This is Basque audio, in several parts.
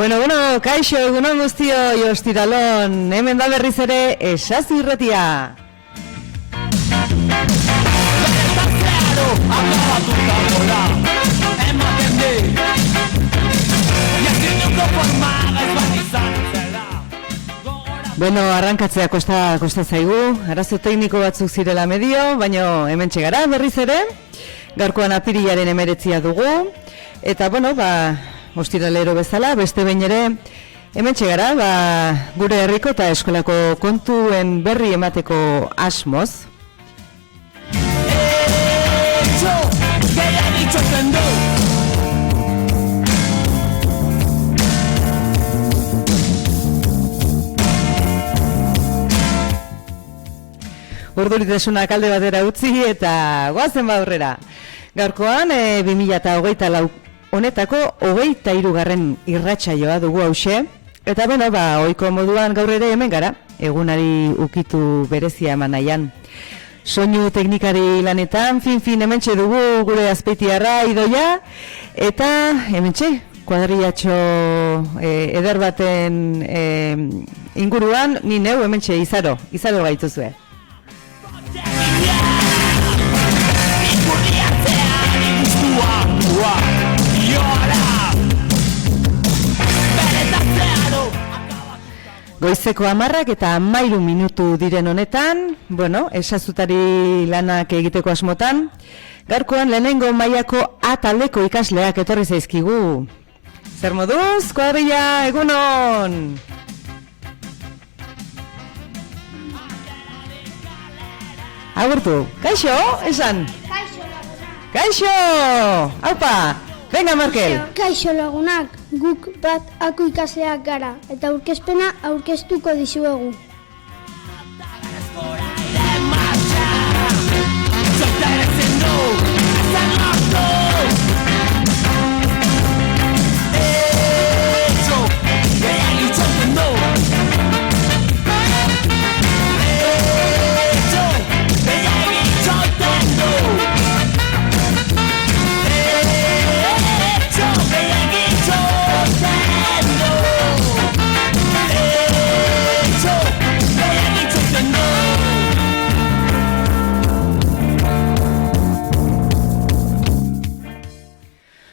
Bueno, kaixo, egunon guztioi ostiralon, hemen da berriz ere Esaz Irratia. Bueno, arrankatzea kosta zaigu, arazo tekniko batzuk zirela medio, baina hemen txegara berriz ere, gaurkoan apirilaren 19 dugu, eta bueno, ostiralero bezala, beste behin ere, hemen txegara, gure herriko eta eskolako kontuen berri emateko asmoz. Urduritasuna alde batera utzi eta goazen aurrera. Gaurkoan, 2024 honetako 23. irratsaioa dugu hauxe, eta ohiko moduan gaur ere hemen gara, egunari ukitu berezia eman nahian. Soinu teknikari lanetan, fin hementxe dugu gure azpeitiarra Idoia, eta hementxe, kuadrillatxo eder baten inguruan, ni neu hementxe Izaro gaituzue. Goizeko 10 eta 13 minutu diren honetan, esazutari lanak egiteko asmotan, gaurkoan lehenengo mailako A taldeko ikasleak etorri zaizkigu. Zer moduz, kuadrilla, egunon! Agurtu, kaixo, esan? Kaixo! Aupa! Venga, Markel! Kaixo lagunak, guk bat aku ikasleak gara, eta aurkezpena aurkeztuko dizuegu.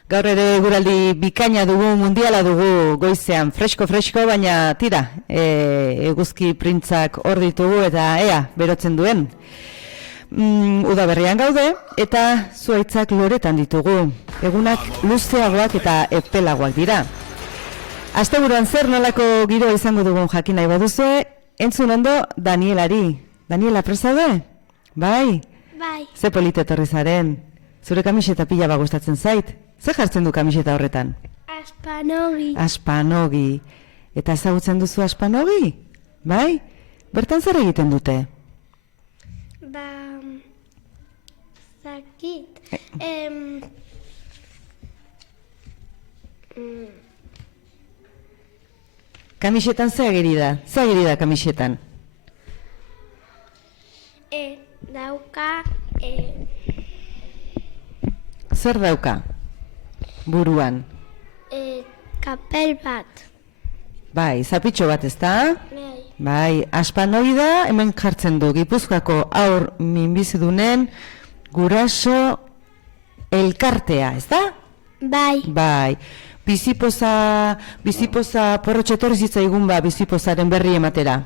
Gaur ere guraldi bikaina dugu, mundiala dugu goizean, fresko, baina tira, eguzki printzak hor ditugu eta ea, berotzen duen. Udaberrian gaude eta zuaitzak loretan ditugu, egunak luzeagoak eta epelagoak dira. Asteburuan zer nolako giroa izango dugun jakin nahi baduzue, entzun ondo Danielari. Daniela, presaude? Bai? Bai. Ze polite etorri zaren, zure kamiseta pila gustatzen zait. Zer jartzen du kamiseta horretan? Aspanogi. Aspanogi. Eta ezagutzen duzu Aspanogi? Bai? Bertan zer egiten dute? Zakit. Kamisetan zer ageri da? Zer ageri da kamisetan? Dauka zer dauka? Buruan. Kapel bat. Bai, zapitxo bat, ezta? Bai. Bai, aspanoida hemen jartzen du Gipuzkoako haur minbizidunen guraso elkartea, ezta? Bai. Bai. Bizipoza porrotxetorri zitzaigun bizipozaren berri ematera.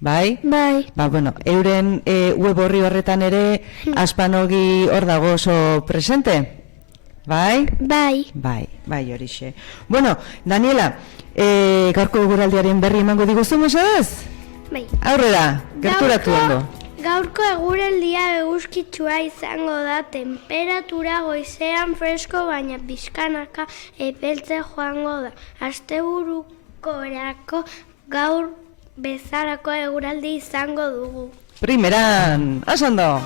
Bai? Bai. Bueno, euren web horri horretan ere aspanogi hor dago oso presente? Bai? Bai. Bai horixe. Bueno, Daniela, gaurko eguraldiaren berri emango diguzu, mesedez? Bai. Aurrera, gerturatu ondo. Gaurko eguraldia eguzkitsua izango da, temperatura goizean fresko baina pixkanaka epeltze joango da. Asteburukorako gaur bezalako eguraldi izango dugu. Primeran, asondo!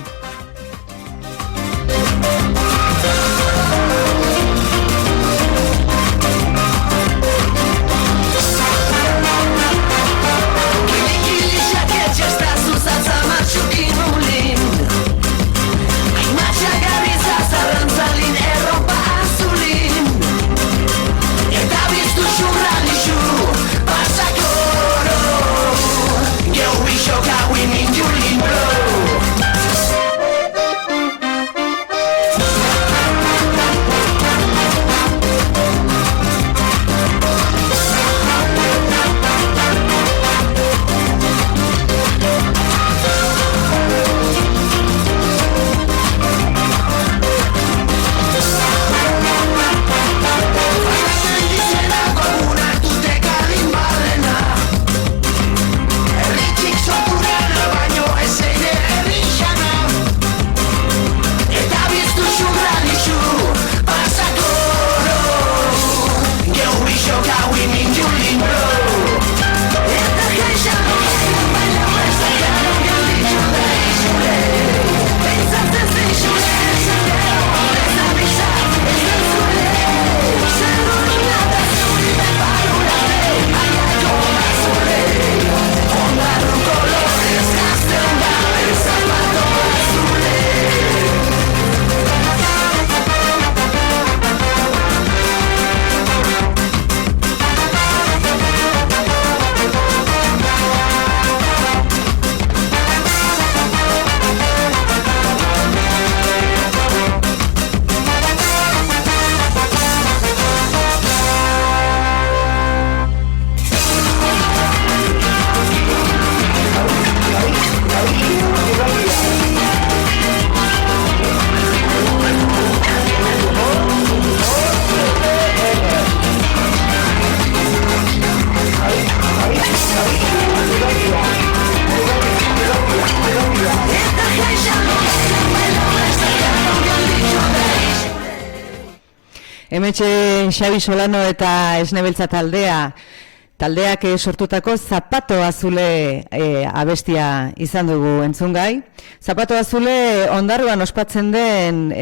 Hemetxe Xabi Solano eta Esnebeltza taldeak sortutako Zapato Azule abestia izan dugu entzungai. Zapato Azule Ondarruan ospatzen den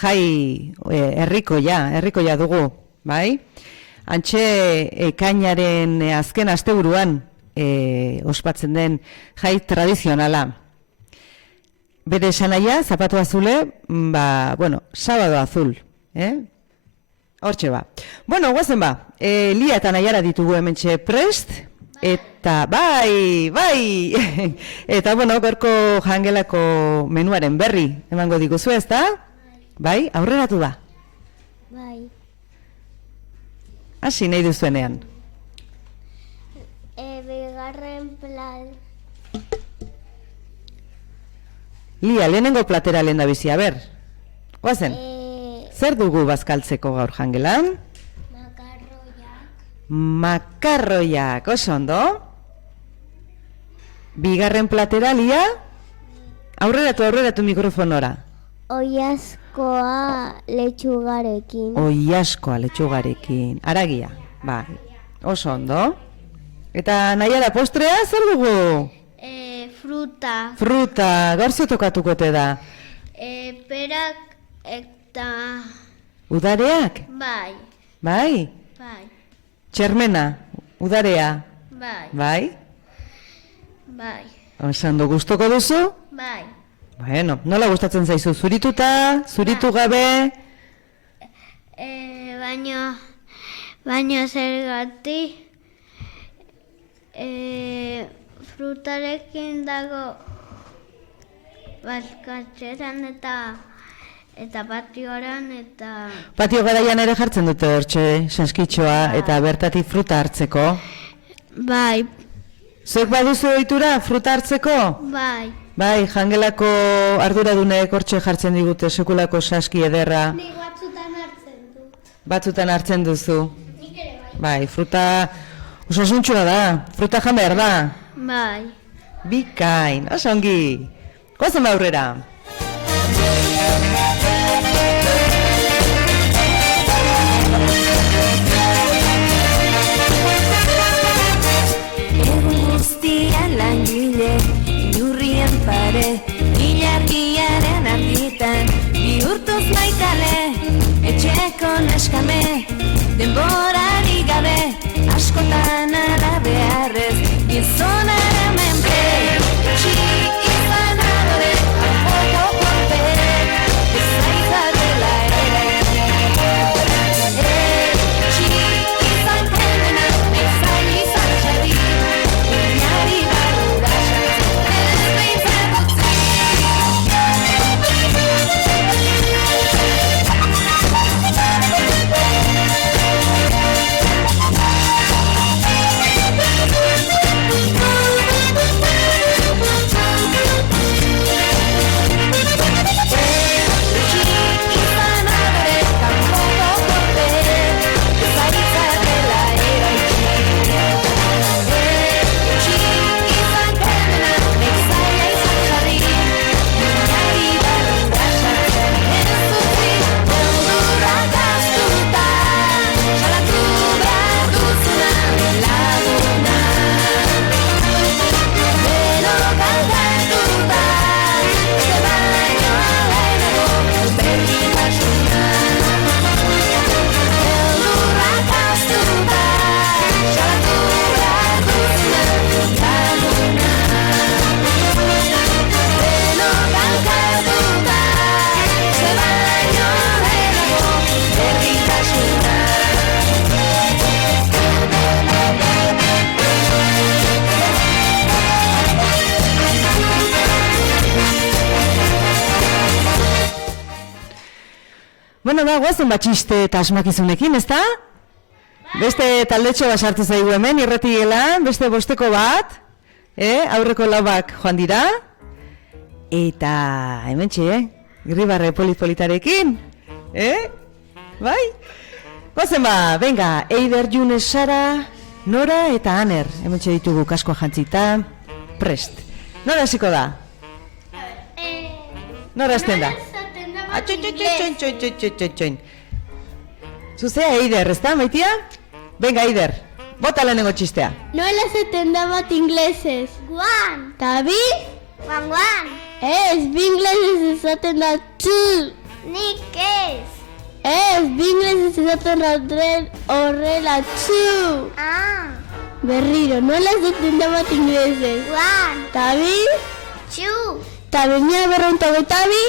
jai herrikoia dugu, bai? Antxe ekainaren azken asteburuan ospatzen den jai tradizionala. Bere esanaia, Zapato Azule, Sábado Azul, hortxe ba. Bueno, guazen ba, Lia eta Naiara ditugu hementxe prest, eta bai, eta gorko jangelako menuaren berri emango diguzu, ezta? Bai, aurreratu da. Bai. Hasi nahi duzuenean. Bigarren plan. Lia, lehenengo platera lehen da bizi, ber, guazen? Zer dugu bazkaltzeko gaur jangelan? Makarroiak, oso ondo? Bigarren platera, Lia? Aurreratu mikrofonora. Oiazkoa letxugarekin. Oiazkoa letxugarekin. Aragia, bai. Oso ondo. Eta Naiara, postrea, zer dugu? Fruta. Fruta, gaur tokatuko te da? Perak eta... Udareak? Bai. Bai? Bai. Txermena, udarea? Bai. Bai? Bai. Osando, gustoko duzu? Bai. Bueno, nola gustatzen zaizu? Zurituta? Zuritu gabe? baina zergatik frutarekin dago bazkatxeran eta patioran eta... Patio garaian ere jartzen dute hortxe, saskitxoa, eta bertatik fruta hartzeko. Bai, Zuek baduzu ohitura fruta hartzeko? bai. Bai, jangelako arduradunek hortxe jartzen digute sekulako saski ederra. Nik batzutan hartzen dut. Batzutan hartzen duzu. Nik ere bai. Bai, fruta osasuntxua da, fruta jan behar da. Bai. Bikain, oso ongi. Goazen aurrera. Langile, inurrien pare, ilargiaren argitan, bihurtuz maitale, etxeko neskame, denborari gabe, askotan ara beharrez, gizonara menpe, txiki zanadore, kanpoko kolpe, ezaizatela ere, txiki zantemena, ezail izan txadi, Bueno, goazen batxiste eta asmakizunekin, ezta? Beste taldetxo bat sartu zaigu hemen, irratiela, beste bosteko bat, aurreko laubak joan dira, eta hementxe, irribarre polit-politarekin, bai? Goazen ba, venga, Eider, Junes, Sara, Nora eta Aner, hementxe ditugu kaskoa jantzita, prest. Nora hasiko da? Nora hasten da? Atxoin. Zuzea Eider, ezta, maitia? Venga, Eider, bota lehenengo txistea. Nola zaten da bat inglesez? Guan. Ta bi? Guan. Ez, bi inglesez ezaten da txu. Nik ez. Ez, bi inglesez ezaten da horrela txu. Berriro, nola zaten da bat inglesez? Guan. Ta bi? Txu. Ta baina berronta goita bi?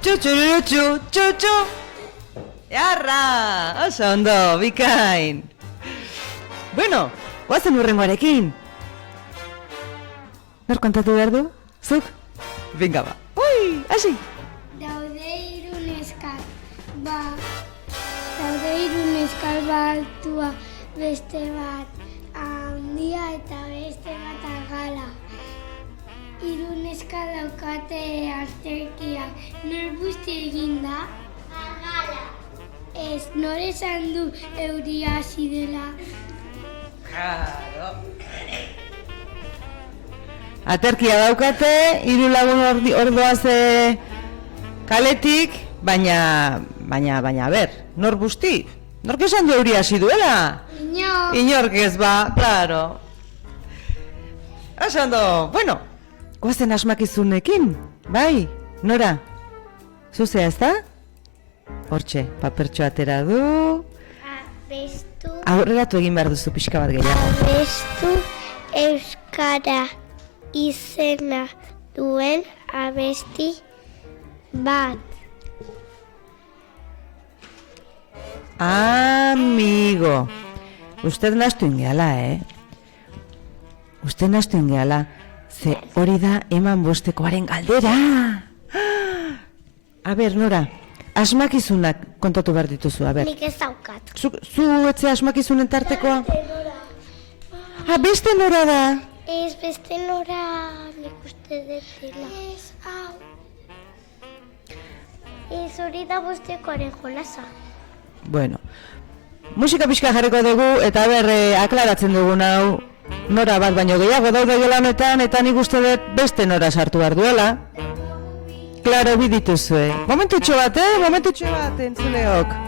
Tutru. Txu. Jarra, oso ondo, bikain. Bueno, guazen urrengoarekin. Nor kontatu behar du? Zuk? Venga ba. Ui, hasi. Daude hiru neskal baltua, beste bat handia eta beste bat argala. Hiru neska daukate azterkiak, nor busti egin da? Argala. Ez, nor esan du euria hasi dela? Claro. Aterkia daukate, hiru lagun ordoaz kaletik, baina, ber, nor busti? Nork esan du euria hasi duela? Inork ez ba, claro. Oso ondo, bueno, goazen asmakizunekin, bai, Nora? Zuzea ez da? Hortxe, papertxo atera du. Abestu. Aurreratu egin behar duzu pixka bat gehiago. Abestu euskara izena duen abesti Bat. Amigo. Usted nastu ingeala, Usted nastu ingeala. Ze hori da eman bostekoaren galdera. A ber, Nora, asmakizunak kontatu behar dituzu, a ber. Nik ez daukat. Zu etze asmakizunen tartekoa? Beste Nora da. Ez beste Nora nik uste dutela. Ez, hau. Ez hori da bostekoaren jolasa. Bueno, musika pixka jarriko dugu eta ber aklaratzen dugun hau. Nora bat baino gehiago daude gelanetan eta nik uste dut beste Nora sartu behar duela. Klaro, bi dituzue. Momentutxo bat, entzuleok.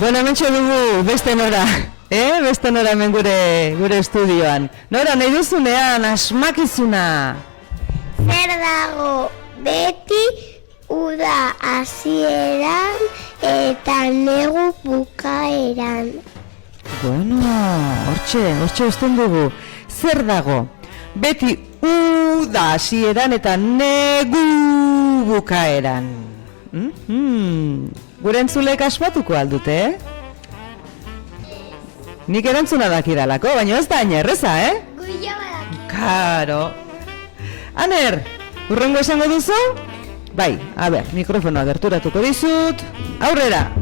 Bueno, mentxe dugu beste Nora, beste Nora hemen gure estudioan. Nora, nahi duzunean, asmakizuna. Zer dago beti uda hasieran eta negu bukaeran. Bueno, hortxe usten dugu. Zer dago? Beti uda hasieran eta negu bukaeran. Gure entzulek asmatuko aldute, Nik erantzuna dakidalako, baina ez da hain erreza, Guia badaki. Karo. Aner, urrengo esango duzu? Bai, a ber, mikrofonoa gerturatuko dizut. Aurrera.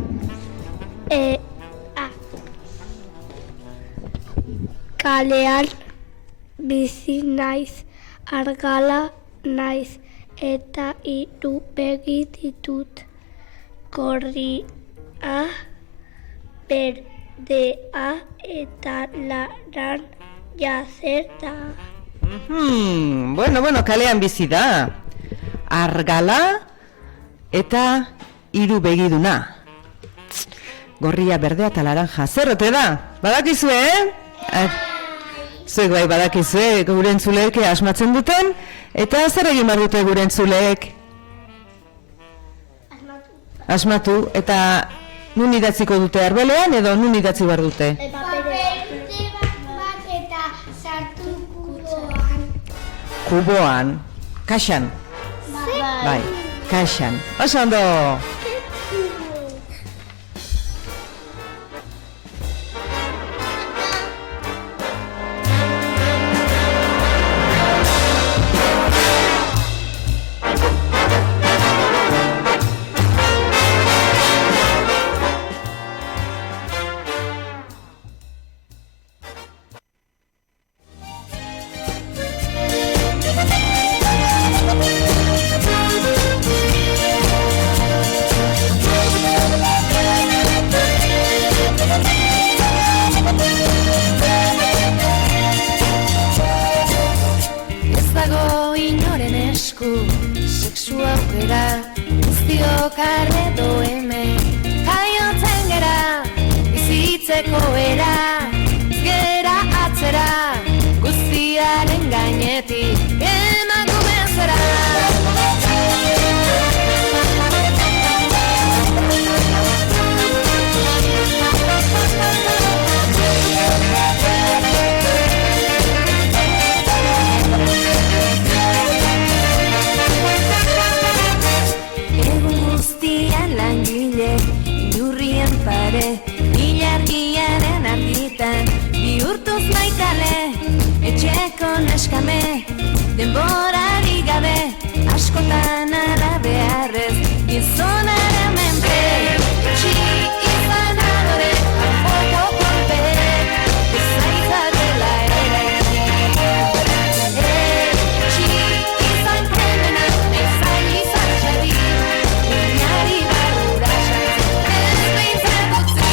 Kalean bizi naiz, argala naiz, eta 3 begi ditut. Gorria, berdea eta laranja zerda. Bueno, kalean bizi da. Argala eta 3 begiduna. Gorria, berdea eta laranja. Zer ote da? Badakizue, Zuek bai badakizue, gure entzuleek asmatzen duten, eta zer egin behar dute gure entzuleek? Asmatu, eta nun idatziko dute arbelean edo nun idatzi behar dute? Paperute bat eta sartu kuboan. Kuboan, kaxan. Bai, kaxan. Oso ondo! Sexu aukera, guztiok arredo hemen jaiotzen gera, bizitzeko era, gera atzera, guztiaren gainetik emakume zera. Ilargiaren argitan bihurtuz maitale, etxeko neskame, denborari gabe, askotan ala beharrez, gizonaren menpe, etxi izan adore, kanpoko kolpe, ezaizatela eraiki. Etxi izan kremena, ezain izan xadi, inari barrura xantzi, ez behintzen dutzi.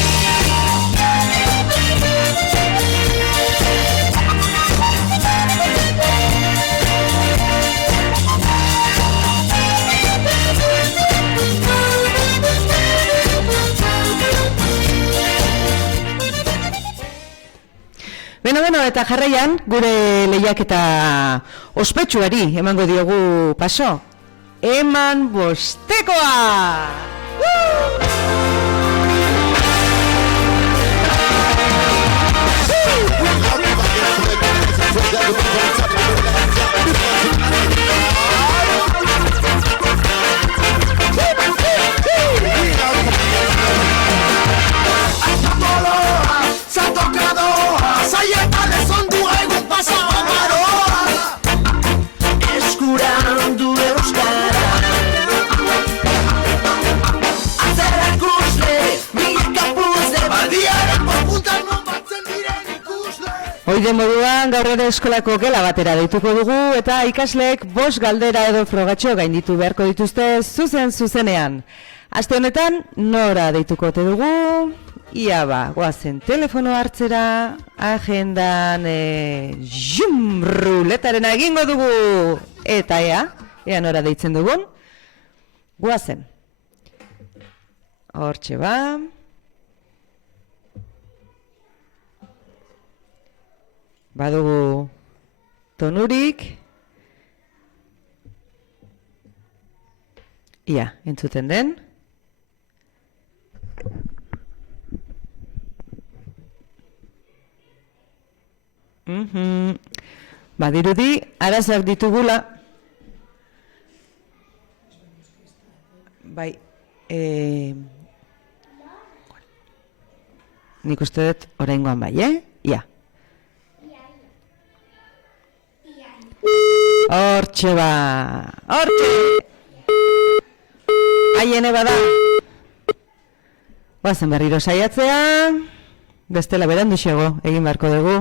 bueno, eta jarraian, gure lehiaketa ospetsuari emango diogu paso. Eman bostekoa! Oide moduan gaur ere eskolako gela batera deituko dugu eta ikasleek 5 galdera edo frogatxo gainditu beharko dituzte zuzenean. Aste honetan nora deituko te dugu, ia ba, goazen telefono hartzera, agendan ruletaren egingo dugu, eta ea nora deitzen dugun, goazen. Hortxe ba. Badugu tonurik. Ia, entzuten den. Badirudi, arazak ditugula. Bai, nik uste dut oraingoan bai, Ia. Hortxe ba, hortxe! Haiene bada. Bazen berriro saiatzea, bestela beranduxego egin beharko dugu.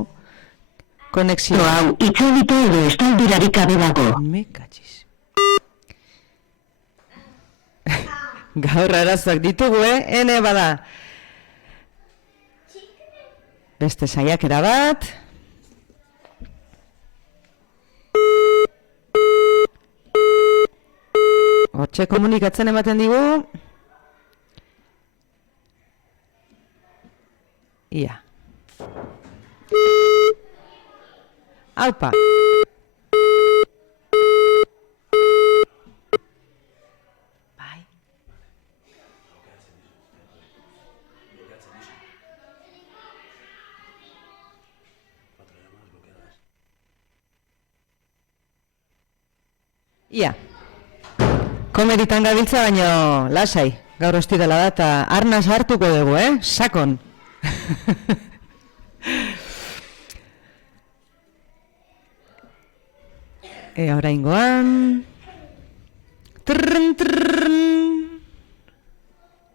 Konexio hau, itzulito edo estaldurarik gabe dago. Me katxiz. Gaur arazak ditugu, ene bada. Beste saiakera bat. Hortxe komunikatzen ematen digu. Ia. Aupa. Bai. Ia. Komeditan gabiltza baino lasai, gaur ostidala da eta arnaz hartuko dugu, sakon. Oraingoan. Trrrn, trrrn.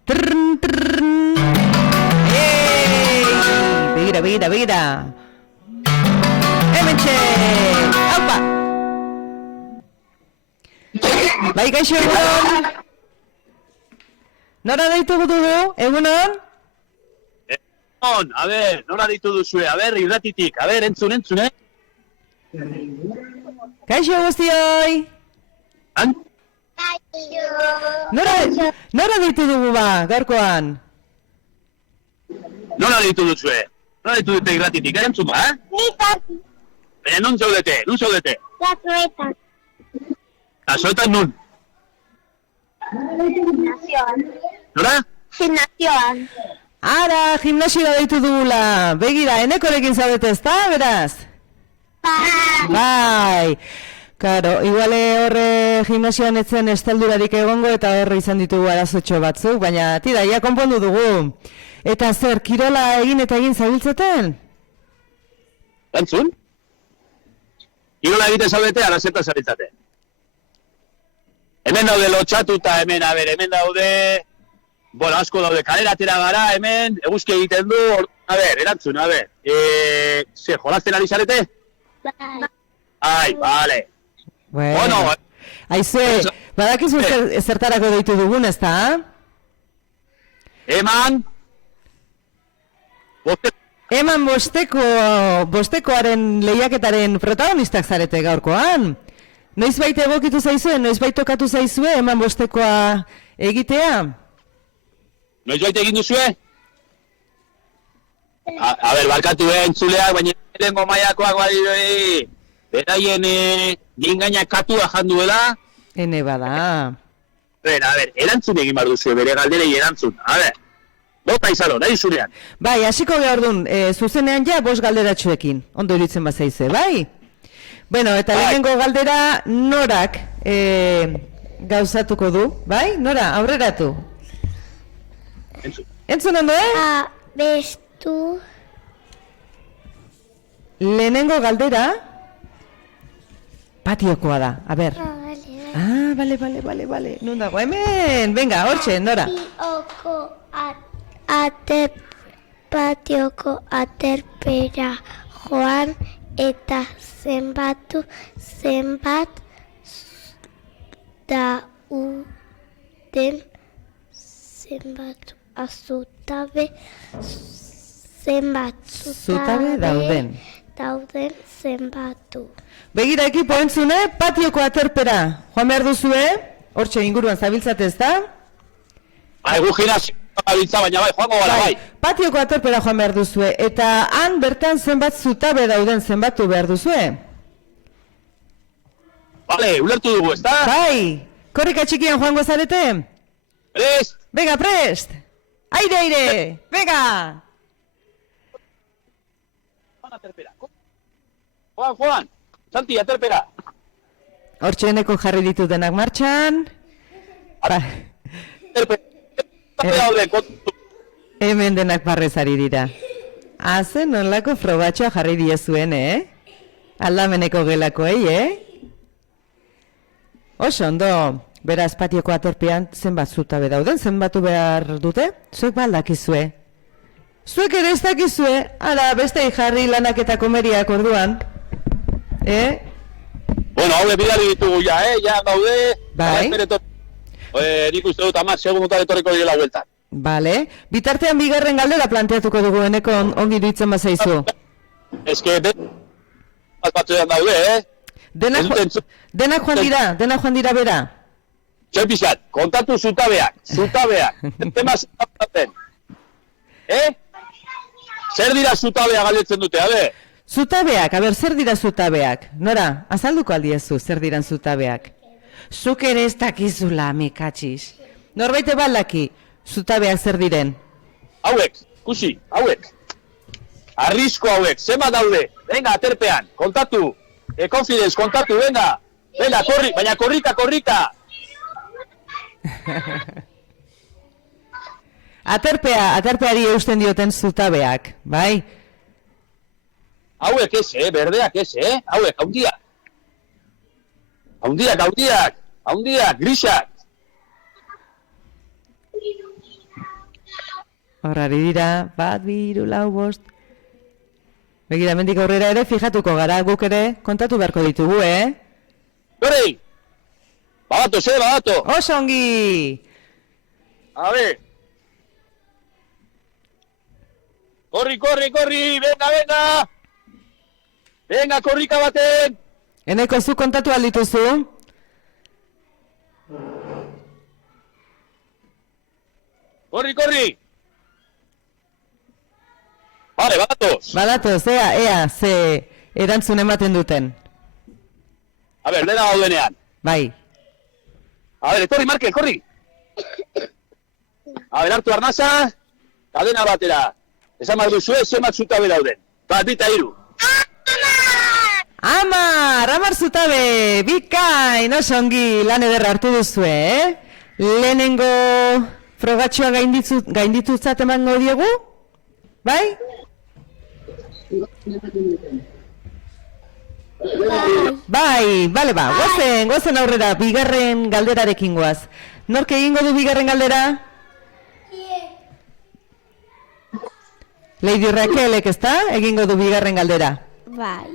Trrrn, trrrn. Begira, begira, begira. Hementxe, haupa. Bai, gaixo, egunon. Nora deitu dugu, egunon? Egunon, a ber, nora deitu duzue, a ber, irratitik, a ber, entzun, Kaixo guztioi! Nora deitu dugu ba, gaurkoan? Nora deitu duzue? Nora deitu dute irratitik, entzun ba, Baina nun zaudete? Gazuetan. Gazoetan nun? Gimnasioan. Nora? Gimnasioan. Ara, gimnasioa deitu dugula. Begira, enekorekin zaudete ezta, beraz? Bai. Karo, iguale horre gimnasioan etzen estaldurarik egongo eta horre izan ditugu arazotxo batzuk, baina tira, ia konpondu dugu. Eta zer, kirola egin eta egin zabiltzeten? Entzun? Kirola egite zaudete, arazeta zabiltzate. Hemen daude lotxatuta, hemen daude... Bueno, asko daude, kalera atera gara, hemen, eguzki egiten du... A ber, erantzun, a ber. Ze, jolazten ari zarete? Ai, bale. Bueno, Aizue, badakizu zertarako deitu dugun, ezta? Eman... Eman bostekoaren lehiaketaren protagonistak zarete gaurkoan. Noizbait egokitu zaizue, noizbait tokatu zaizue eman bostekoa egitea? Noizbait egin duzue? A ber, barkatu entzuleak, baina lehengo maiakoak badiroi, beraien gingainak katua janduela. Ene bada. A ber, erantzun egin behar duzu, bere galderei erantzun. A ber, bota izalo, nahi zurean. Bai, hasiko behar dun, zuzenean ja 5 galderatxuekin, ondo iruditzen bazaize, bai? Bueno, eta Bai. lehenengo galdera norak gauzatuko du, bai? Nora, aurreratu. Entzun. Entzun ondo, Abestu. Lehenengo galdera patiokoa da, a ber. Ah, bale. Nun dago, hemen, venga, hortxe, Nora. Patioko aterpera joan eta zenbat dauden Zutabe dauden. Zenbatu. Begira ekipo entzune, patioko aterpera. Joan behar duzue, hortxe inguruan zabiltzate ez da? Bai, gu gimnasio gabiltza, baina bai, joango gara, bai. Patioko aterpera joan behar duzue, eta han bertan zenbat zutabe dauden zenbatu behar duzue. Vale, ulertu dugu, ez da? Bai, korrika txikian joango zarete? Prest! Venga, prest! Aire, venga! Juan, aterpera. Juan, Santi, aterpera. Hortxeneko jarri ditu denak martxan. Ba, Aterpera daude, kontu. hemen denak barrez ari dira. Hazen nolako frobatxoa jarri diezuen, Aldameneko gelakoei, Oso ondo, beraz patioko aterpean zenbat zutabe dauden, zenbatu behar dute? Zuek baldakizue. Zuek ere ez dakizue, ara beste jarri lanak eta komeriak orduan. Bueno, hau bidali ditugu ja, ja daude. Bai. Nik uste dut 10 segundotan etorriko direla hueltan. Bale, bitartean bigarren galdera planteatuko dugu eneko ongi duitzen bazaizu. Ez que, batzuetan daude, Denak joan dira bera. Txepizat, kontatu zutabeak. Tema zutabeaten. Zer dira zutabeak galdetzen dute, abe? Zutabeak, zer dira zutabeak? Nora, azalduko aldiezu zer diran zutabeak. Zuk ere ez dakizula, mikatxiz. Norbaite baldaki, zutabeak zer diren? Hauek, kusi, hauek. Arrisko hauek, zema daude. Venga, aterpean, kontatu. Confidence, kontatu, venga. Venga, korri, baina korrika. Aterpeari eusten dioten zutabeak, bai? Hauek ez, berdeak ez, hauek, haundiak, grisak. Horrari dira, 1, 2, 3, 4, 5. Begira, mendik aurrera ere, fijatuko gara, guk ere kontatu beharko ditugu, Korri! Badato. Oso ongi! A ver. Korri, venga. Venga, korrika baten. Eneko zu kontatu aldituzu? Korri. Vale, badatoz. Badatoz, ea, ze erantzun ematen duten. A ver, dena gaudenean. Bai. A ver, etorri, Markel, korri. A ver, hartu arnaza, kadena batera. Esan behar duzue, zemat zutabe dauden. 1, 2, 3. 10 zutabe, bikain, oso ongi lan ederra hartu duzue, Lehenengo frogatxoa gainditutzat emango diegu? Bai? Bai, bale ba, gozen aurrera, bigarren galderarekin goaz. Nork egingo du bigarren galdera? Lady Raquelek, ezta? Egingo du bigarren galdera.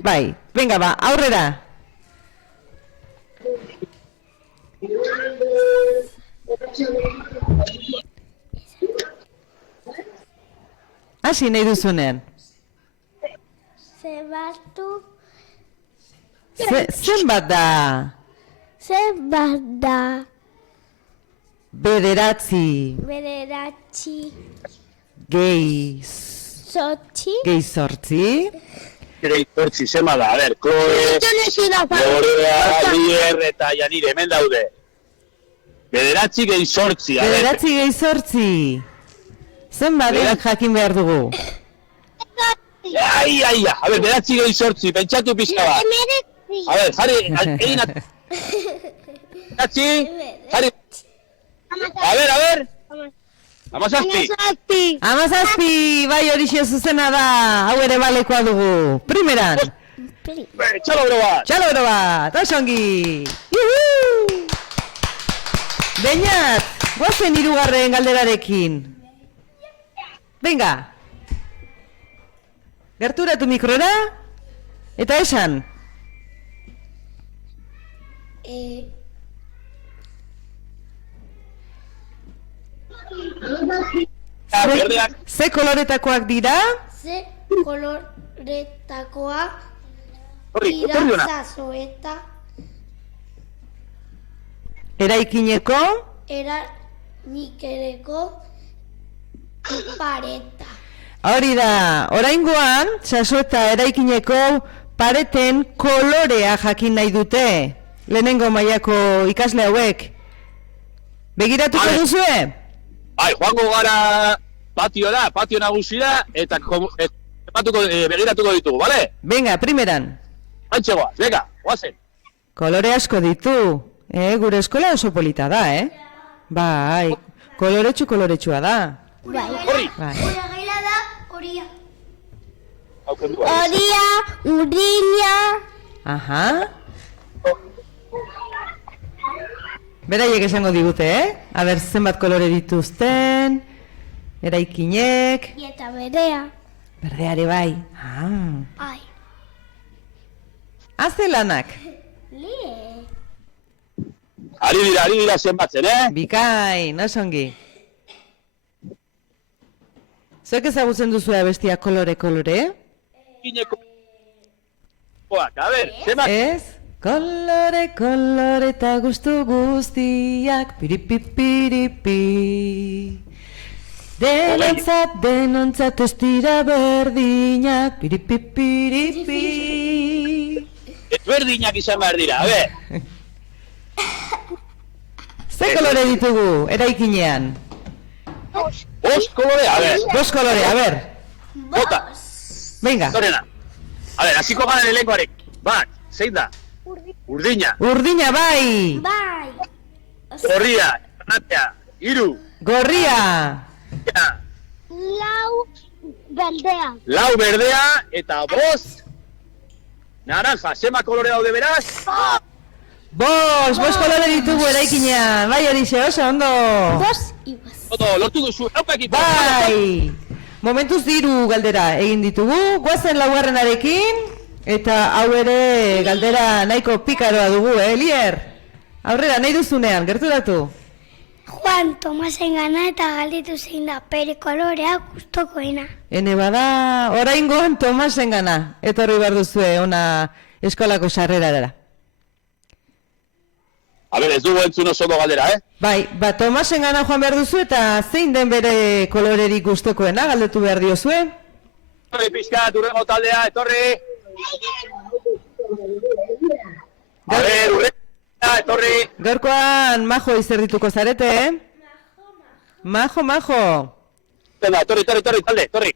Bai, venga ba, aurrera. Hasi nahi duzunean. Zenbat da? Bederatzi. Gehi zortzi. zortzi, zema da, a ber, Chloe, Lorea, Lier eta Janire, hemen daude. Bederatzi gehi zortzi, a ber. Bederatzi gehi zortzi. Zenbat jakin behar dugu. Ai, a ber, bederatzi gehi zortzi, pentsatu pizka bat. A ber, jarri, egin bederatzi, jarri. A ber. Amazazpi, bai horixe zuzena da, hau ere balekoa dugu. Primeran. Txalo bero bat, osongi. Beñat, guazen hirugarren galderarekin. Venga. Gerturatu mikrora, eta esan. Ze koloretakoak dira? Ze koloretakoak dira zazoeta Eraikineko? Eraikineko pareta. Hori da, oraingoan, sasoeta eraikineko pareten kolorea jakin nahi dute. Lehenengo mailako ikasle hauek. Begiratuko duzue? Bai, joango gara patio nagusira, eta begiratuko ditugu, bale? Venga, primeran. Antxegoaz, venga, guazen. Kolore asko ditu. Gure eskola oso polita da, Bai, koloretsua da. Horri. Horia da, horia. Aukendua. Horia, urdina. Aha. Beraiek esango digute, Aber, zenbat kolore dituzten, eraikinek. Eta berdea. Berdeare bai. Ai. Haze lanak. Ari dira zenbatzen, Bikain, osongi. Zuek ezagutzen duzua bestia kolore? Kineko. A ber, zenbat. Ez? Kolore eta gustu guztiak piripipiripi. Denontzat ez dira berdinak piripipiripi. Berdinak izan behar dira, a ber. Ze kolore ditugu, eraikinean? Bost kolore, a ber. Bost kolore, a ber. Bota. Venga. Zorena. A ber, hasiko gara lehenkoarek. Bat, zein da? Urdina. Urdina, bai. Bai. Gorria, granatea, hiru. Gorria. Lau berdea eta bost. Naranja, zema kolore daude beraz? Bost kolore ditugu eraikinean. Bai, horixe, oso ondo. Ondo, lortu duzu, hauka ekipo. Bai. Momentuz diru galdera egin ditugu. Guazen laugarrenarekin. Eta hau ere galdera nahiko pikaroa dugu, Lier? Aurrera, nahi duzunean, gerturatu. Juan Tomasen gana eta galditu zein da pere kolorea gustokoena. Hene bada, oraingoan Tomasen gana. Etorri behar duzue ona eskolako sarrerara. A ber, ez dugu entzun oso galdera, Bai, Tomasen gana joan behar duzu eta zein den bere kolorerik gustokoena galdetu behar diozue? Etorri pixkat, urrengo taldea, etorri. A ber, urrengo, etorri. Gaurkoan majo izerdituko zarete, Majo. Etorri, talde, etorri.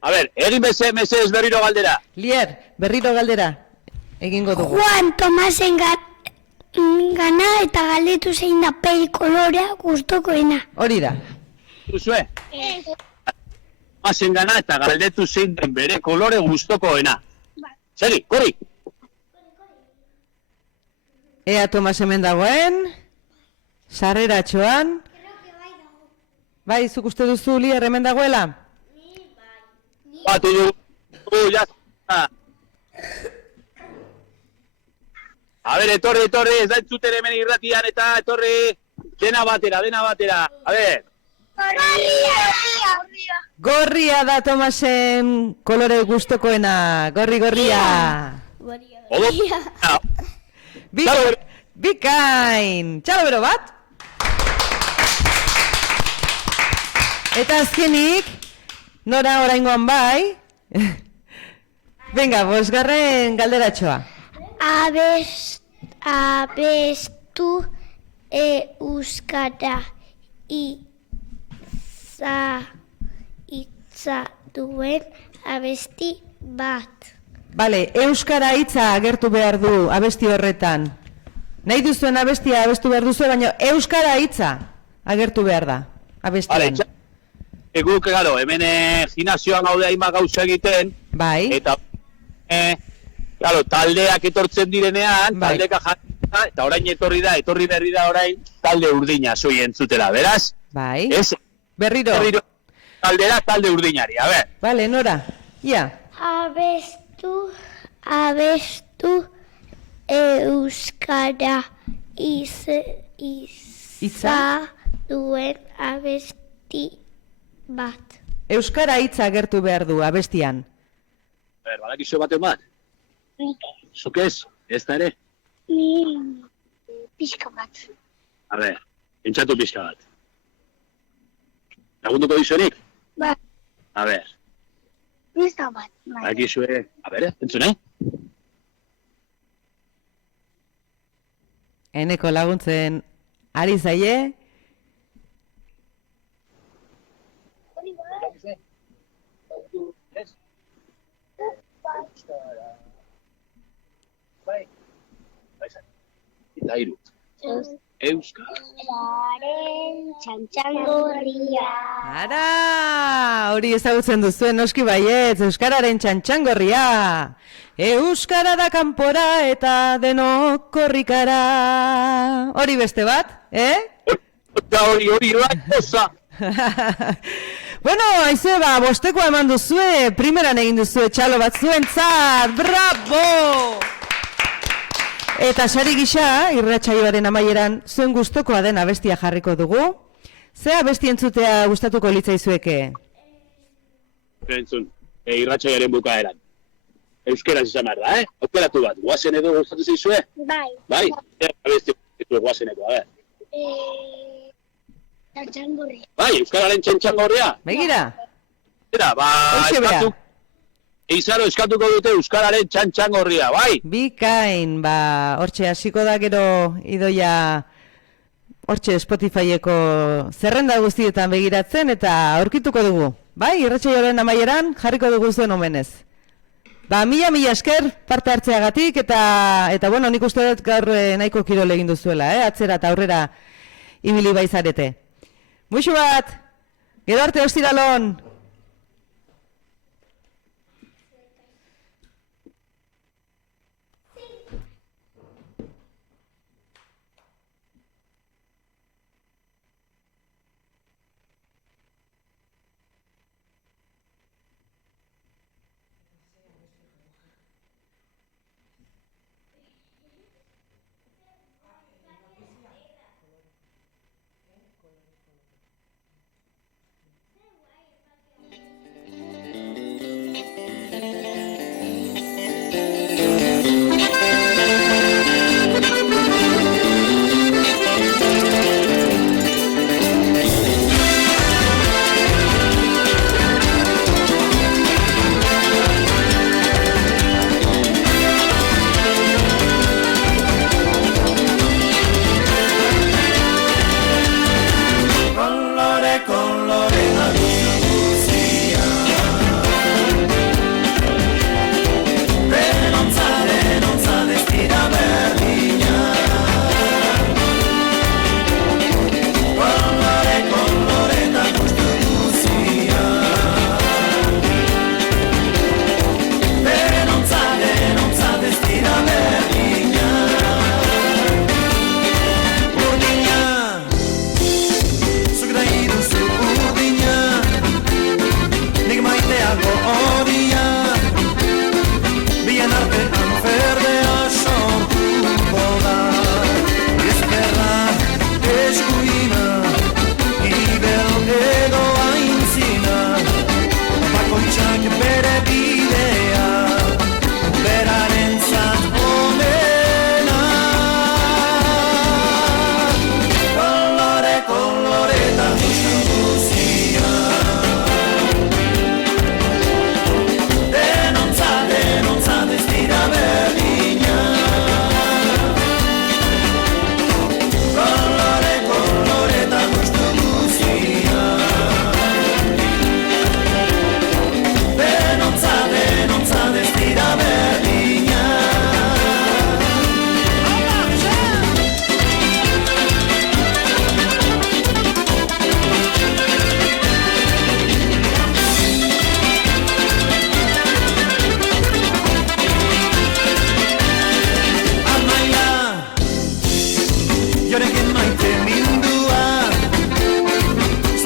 A ber, egin mesedez berriro galdera. Lier, berriro galdera egingo dugu. Juan Tomasen gana eta galdetu zein da pere kolorea gustokoena. Hori da. Duzue? Tomasen gana eta galdetu zein den bere kolore gustokoena. Segi, korri. Ea Tomas hemen dagoen, sarreratxoan. Bai, zuk uste duzu Lier hemen dagoela? Batu du, jazta. A ber, etorri, ez da entzuten hemen irratian eta etorri. Dena batera. A ber. Gorria da Tomasen kolore gustokoena, gorria. Odo. Bikain, txalo bero bat. Eta azkenik, nora oraingoan bai. Venga, bosgarren galderatxoa. Abestu euskara hitza duen abesti bat. Bale, euskara hitza agertu behar du abesti horretan. Nahi duzuen abestia abestu behar duzu, baina euskara hitza agertu behar da abestian. Guk, claro, hemen gimnasioan gaude hainbat gauza egiten, Bai, eta claro, taldeak etortzen direnean, Bai. taldeka jarrita, eta orain etorri berri da orain, talde urdina zui entzutela, beraz? bai. Ez, Berriro. taldera talde urdinari, a ber. Bale, Nora. Ia. Abestu euskara hitza duen abesti bat. Euskara hitza agertu behar du abestian. A ber, badakizu baten bat? Zuk ez? Ez da ere? Ni pixka bat. A ber, entzatu pixka bat. Lagunduko dizuenik? Ba, A ber, pixka bat. badakizue, a ber, entzune? Eneko laguntzen ari zaie. Eta hiru. Euskal. Txantxangorria. Ara! Hori ezagutzen duzuen noski baietz, Euskararen txantxangorria. Euskara da kanpora eta denok korrikara. Hori beste bat, Hori, oza. Bueno, haize ba, bostekoa eman duzue, primeran egin duzue txalo bat zuentzat, bravo! Eta sari gisa, irratsaioaren amaieran, zuen gustokoa den abestia jarriko dugu. Ze abesti entzutea gustatuko litzaizueke? Entzun, irratsaioaren bukaeran. Euskeraz izan behar da, aukeratu bat, guazen edo gustatu zaizue? Bai. Bai, abesti guazeneko, a ber. Txantxangorria. Bai, Euskararen txantxangorria. Begira, Era, ba, Hoxe bera. eskatuko dute Euskararen txantxangorria, bai? bikain, ba, hortxe hasiko da gero idoia hortxe Spotifyeko zerrenda guztietan begiratzen eta aurkituko dugu. Bai, irratsaioaren amaieran jarriko dugu zuen omenez. Ba, mila esker parte hartzeagatik eta bueno, nik uste dut gaur nahiko kirol egin duzuela, atzera eta aurrera ibili baizarete. Muixu bat, gero arte ostiralon!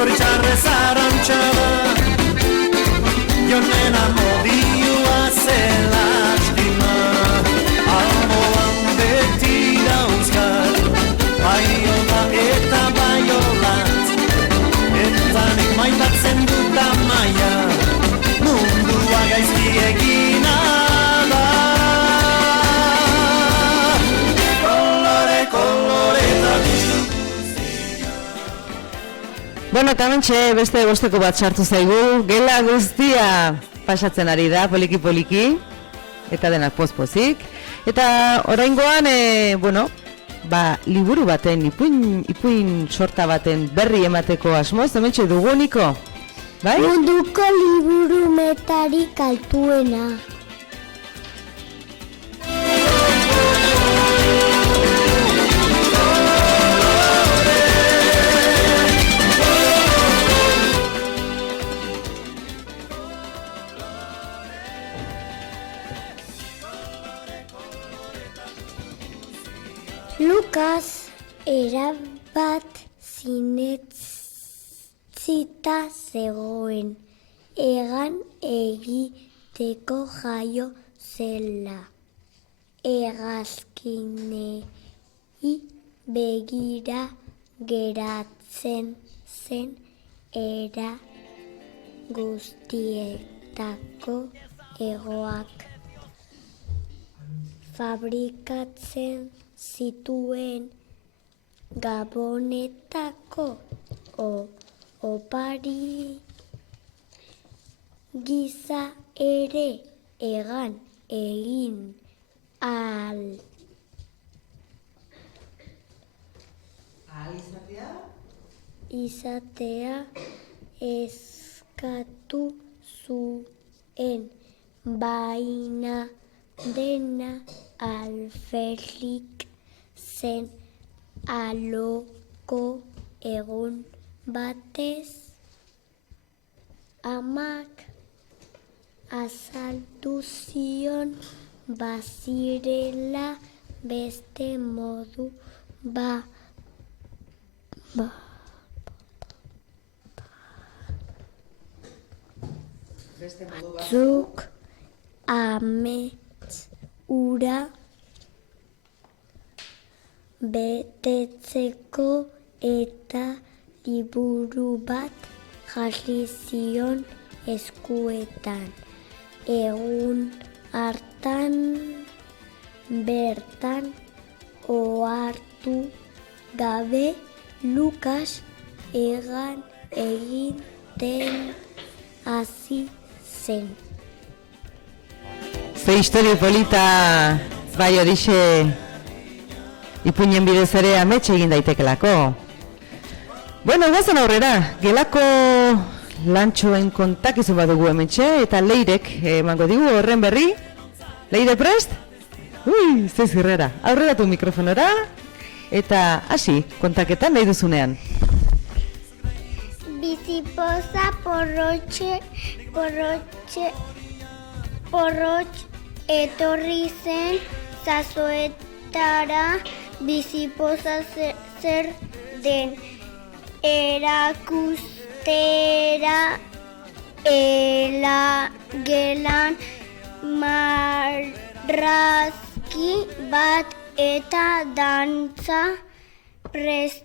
zoritxarrez arantxaba, jonen amodioa zela astima, almoan beti dauzkat, Baiona eta Baiolat, eta nik maitatzen dut amaia, mundua gaizki egina da. Kolore, kolore eta Bueno, eta mentxe beste bosteko bat sartu zaigu, gela guztia pasatzen ari da, poliki-poliki, eta denak poz-pozik. Eta oraingoan, liburu baten, ipuin sorta baten berri emateko asmoz, hementxe dugu Niko, bai? Munduko liburu metarik altuena. Lukas erabat zinetzita zegoen, egan egiteko jaio zela. Hegazkinei begira geratzen zen era guztietako hegoak. Fabrikatzen zituen Gabonetako opari giza ere egan egin izatea eskatu zuen, baina dena alferrik zen. Aloko egun batez amak azaldu zion bazirela beste modu batzuk amets ura betetzeko eta liburu bat jarri zion eskuetan. Egun hartan bertan ohartu gabe Lukas egan egiten hasi zen. Ze historia polita, bai horixe ipuinen bidez ere ametxe egin daitekelako. Bueno, gozen aurrera, gelako lantxoen kontakizun badugu hementxe, eta Leirek emango digu horren berri. Leire prest? Ui, ze zirrera. Aurreratu mikrofonora, eta hasi kontaketan nahi duzunean. Bizipoza porrotx etorri zen zazoetara. Bizipoza zer den erakustera gelan marrazki bat eta dantza prestatzen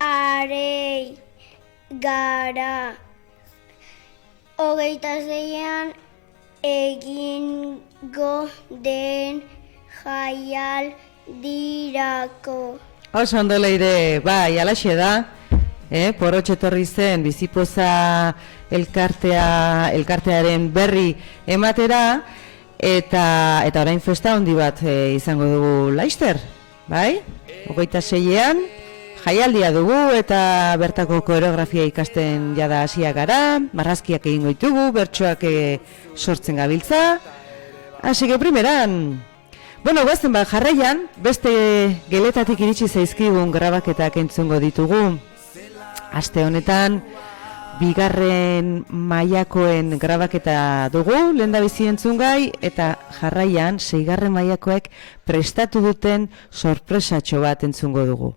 arei gara. 26an egingo den jaialdirako. Oso ondo Leire, bai, alaxe da, porrotxe etorri zen Bizipoza elkartearen berri ematera, eta orain festa handi bat izango dugu Laister, bai? 26an jaialdia dugu eta bertako koreografia ikasten jada hasiak gara, marrazkiak egingo ditugu, bertsoak sortzen gabiltza. Hasi que primeran. Bueno, guazen bat jarraian, beste geletatik iritsi zaizkigun grabaketak entzungo ditugu. Aste honetan, bigarren mailakoen grabaketa dugu, lehendabizi entzungai, eta jarraian, 6. mailakoek prestatu duten sorpresatxo bat entzungo dugu.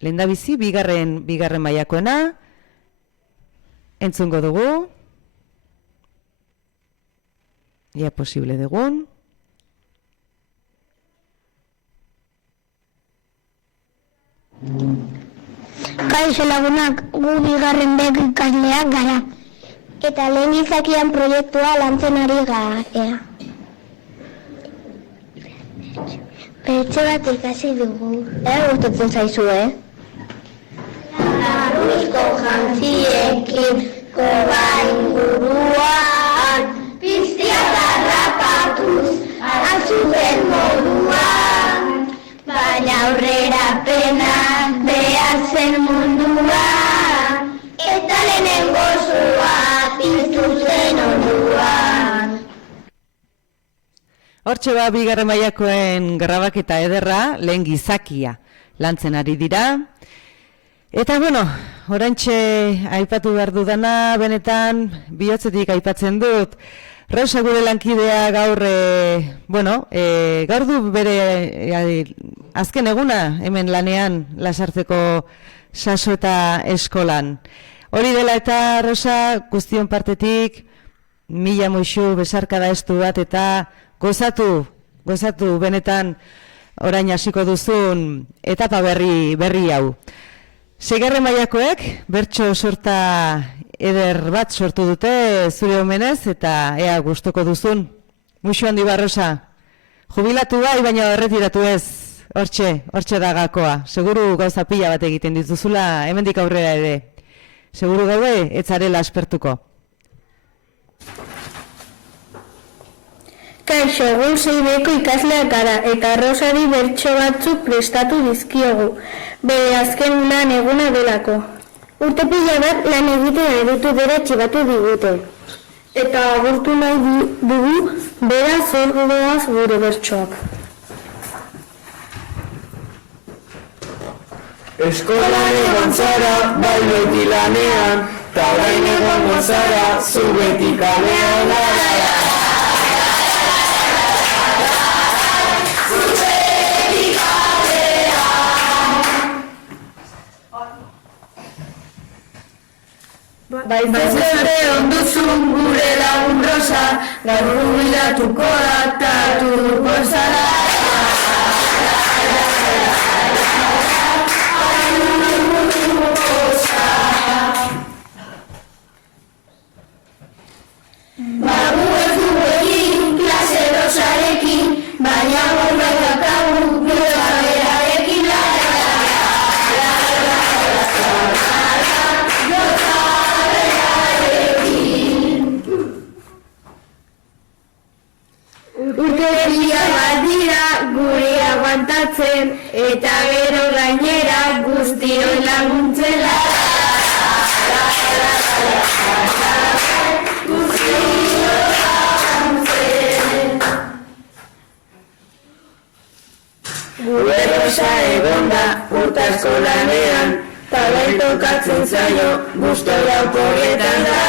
Lehendabizi, bigarren mailakoena, entzungo dugu. Ia posible dugun. Kaixo lagunak, gu bigarren bek ikasleak gara. Eta lehen izakian proiektua lantzen ari gara. Bertso bat ikasi dugu. Gustatzen zaizu, Larruzko jantziekin koba inguruan, piztia tarrapatuz, azuten moduan, baina aurrera pena behar zen munduan, eta lehenengo zua piztu zen onduan. Hortxe ba, bigarren mailakoen grabaketa ederra, lehen gizakia lantzen ari dira. Eta bueno, oraintxe aipatu behar dudana, benetan bihotzetik aipatzen dut. Rosa gure lankidea gaur, gaur du bere azken eguna hemen lanean Lasarteko Saso eta eskolan. Hori dela eta Rosa guztion partetik, mila moixu besarkada estu bat eta gozatu benetan orain hasiko duzun etapa berri hau. 6. mailakoek bertso sorta eder bat sortu dute zure omenez eta ea gustoko duzun. Muxu handi ba, Rosa. Jubilatu bai, baina erretiratu ez. Hortxe da gakoa. Seguru gauza pila bat egiten dituzula hemendik aurrera ere. Seguru gaude ez zarela aspertuko. Kaixo, egun 6beko ikasleak gara, eta Rosari bertso batzuk prestatu dizkiogu, bere azken lan eguna delako. Urte pila bat lan egiten aritu bera txibatu digute. Eta agurtu nahi dugu bera zorgoaz gure bertsoak. Eskolan egon zara, bai beti lanean, ta orain egongo zara, zu beti kalean. Bai zure onduzun gure lagun Rosa, gaur jubilatuko datatuko zara. Bagu ez dugu egin klase Rosarekin, baina horrek dakagu gure berarekin. Urte pila bat dira gure aguantatzen, eta gero gainera guztioi laguntzela. Gure Rosa egon da urte asko lanean, ta bai tokatzen zaio guztoi aukorretan da.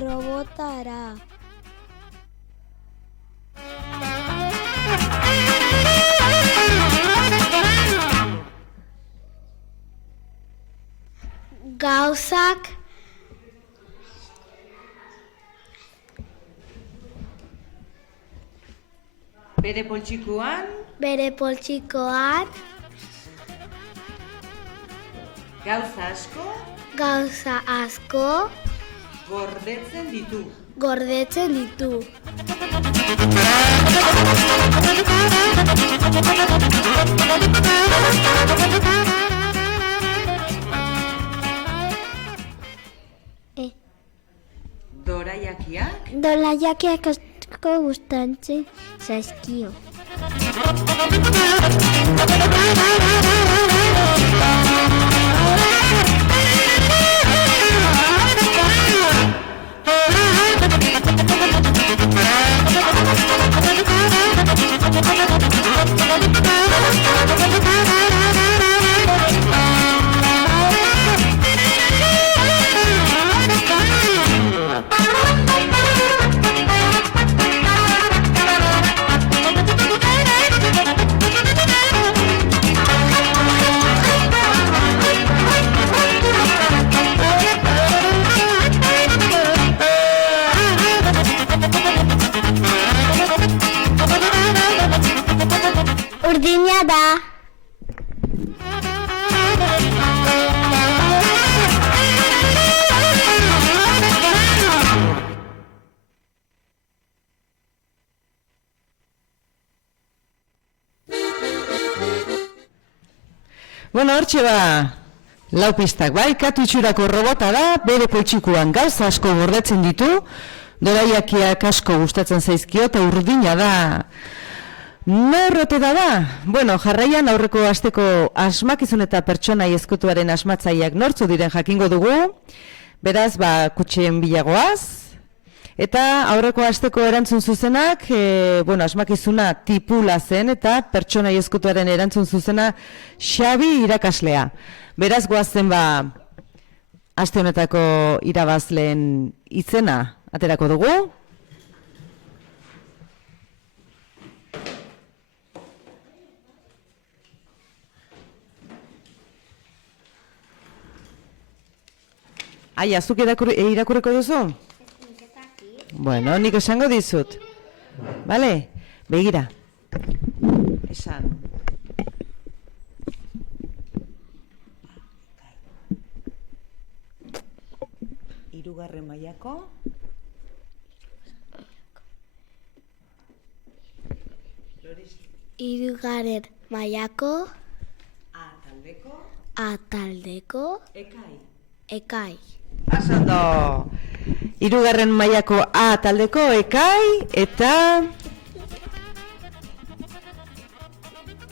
Robotara. Gauzak Bere poltsikoan bere poltsikoan gauza asko gordetzen ditu. Doraiakiak asko gustatzen zaizkio. Urdina da. Bueno, hortxe ba, lau pistak, bai, katu itxurako robota da, bere poltsikoan gauza asko gordetzen ditu, doraiakiak asko gustatzen zaizkio, eta urdina da. Norrote da? Bueno, jarraian aurreko asteko asmakizun eta pertsonai ezkutuaren asmatzaileak nortzu diren jakingo dugu, beraz, ba, kutxeen bilagoaz, eta aurreko asteko erantzun zuzenak, bueno, asmakizuna tipula zen, eta pertsonai ezkutuaren erantzun zuzena Xabi irakaslea. Beraz, goazen ba, aste honetako irabazleen izena aterako dugu. Aia, zuk irakurreko duzu? Bueno, nik esango dizut. Bale? Begira. Esan. Hirugarren mailako. Hirugarren mailako A taldeko ekai. Pasando. Hirugarren mailako A taldeko ekai eta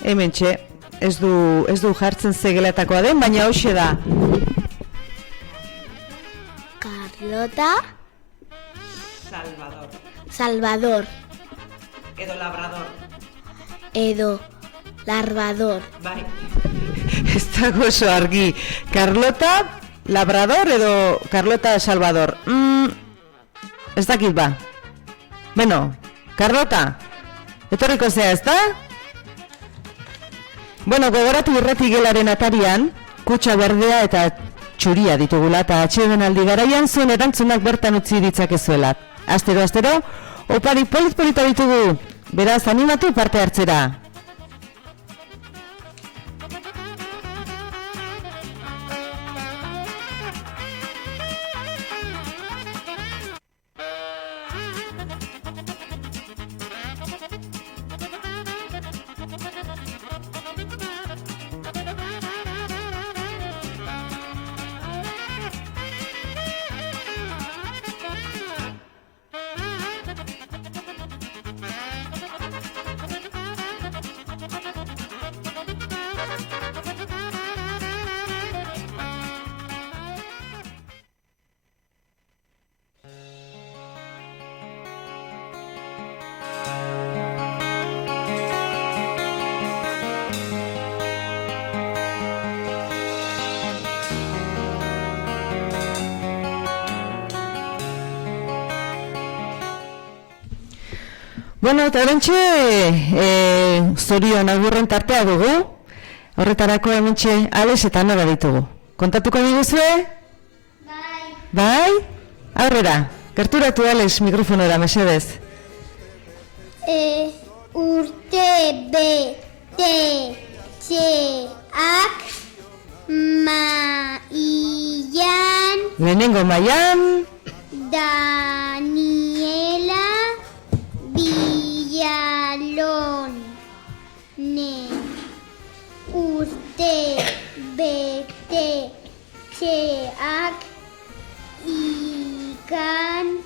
hementxe ez du jartzen zegelatakoa den, baina hoxe da. Carlota Salvador. Edo Labrador. Bai. Ez dago oso argi. Carlota Labrador edo Carlota Salvador. Ez dakit ba. Bueno, Carlota, etorriko zea, ez da? Bueno, gogoratu irrati gelaren atarian, kutxa berdea eta txuria ditugula, eta atsedenaldi garaian zuen erantzunak bertan utzi ditzakezuela. Astero, opari polit-polita ditugu, beraz animatu parte hartzera. Bueno, eta horrentxe, zorion agurren tartea dugu, horretarako hementxe Alex eta Nora ditugu. Kontatuko diguzue? Bai? Aurrera, gerturatu Alex mikrofonora, mesedez. Urte betetxeak mailan Lehenengo mailan, Daniela Villalone urte betetxeak igandean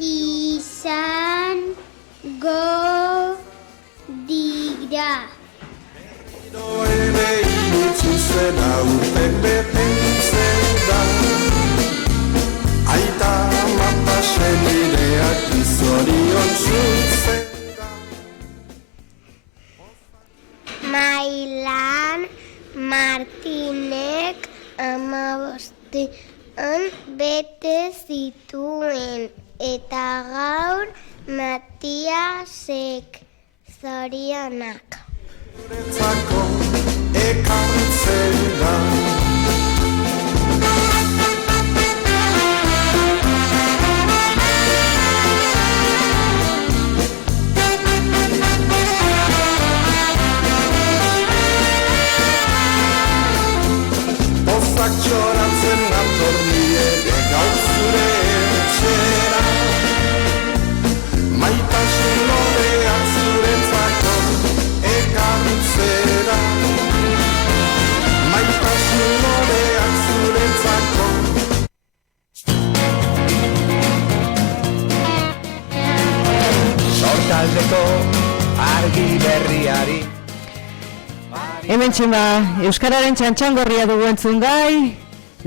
izango dira. Ere iritsi zena urte betetzen da. Aita mapa senideak izorion zuzen da. Mailan Martinek 15 bete zituen eta gaur Matiasek zorionak. Guretzako ekartzen da. Pozak txoratzen nator nire gaur zure etxera. Maitasun loreak zuretzako ekartzera. Maitasun loreak zuretzako. Sortaldeko argi berriari. Hemen txema, Euskararen txantxangorria dugu entzun gai,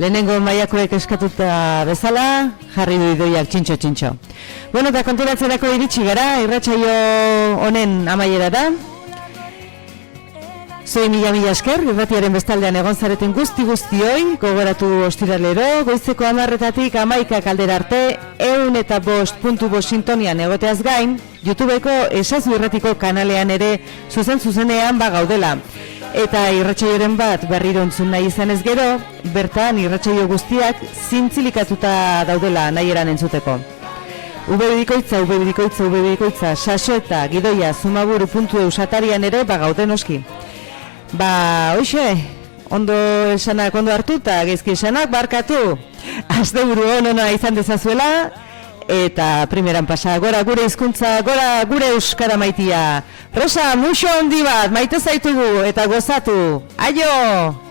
lehenengo mailakoek eskatuta bezala, jarri du idoiak txintxo. Bueno, eta konturatzerako iritsi gara, irratsaio honen amaiera da. Zoi mila esker, irratiaren bestaldean egon zareten guztioi, gogoratu ostiralero, goizeko 10:00-tatik 11:00 aldera arte, 105.5 sintonian egoteaz gain, YouTubeko Esazu Irratiko kanalean ere zuzenean gaudela. Eta irratsaioren bat berriro entzun nahi izanez gero, bertan irratsaio guztiak zintzilikatuta daudela nahieran entzuteko. ubebikoitza, sasoeta, gidoia, zumaburu.eus atarian ere gauden oski. Hoxe, ondo esanak ondo hartuta, gezki esanak barkatu. Asteburu onona izan dezazuela, eta primeran pasa, gora gure hizkuntza, gora gure euskara maitia. Rosa, muxo handi bat, maite zaitugu eta gozatu. Aio!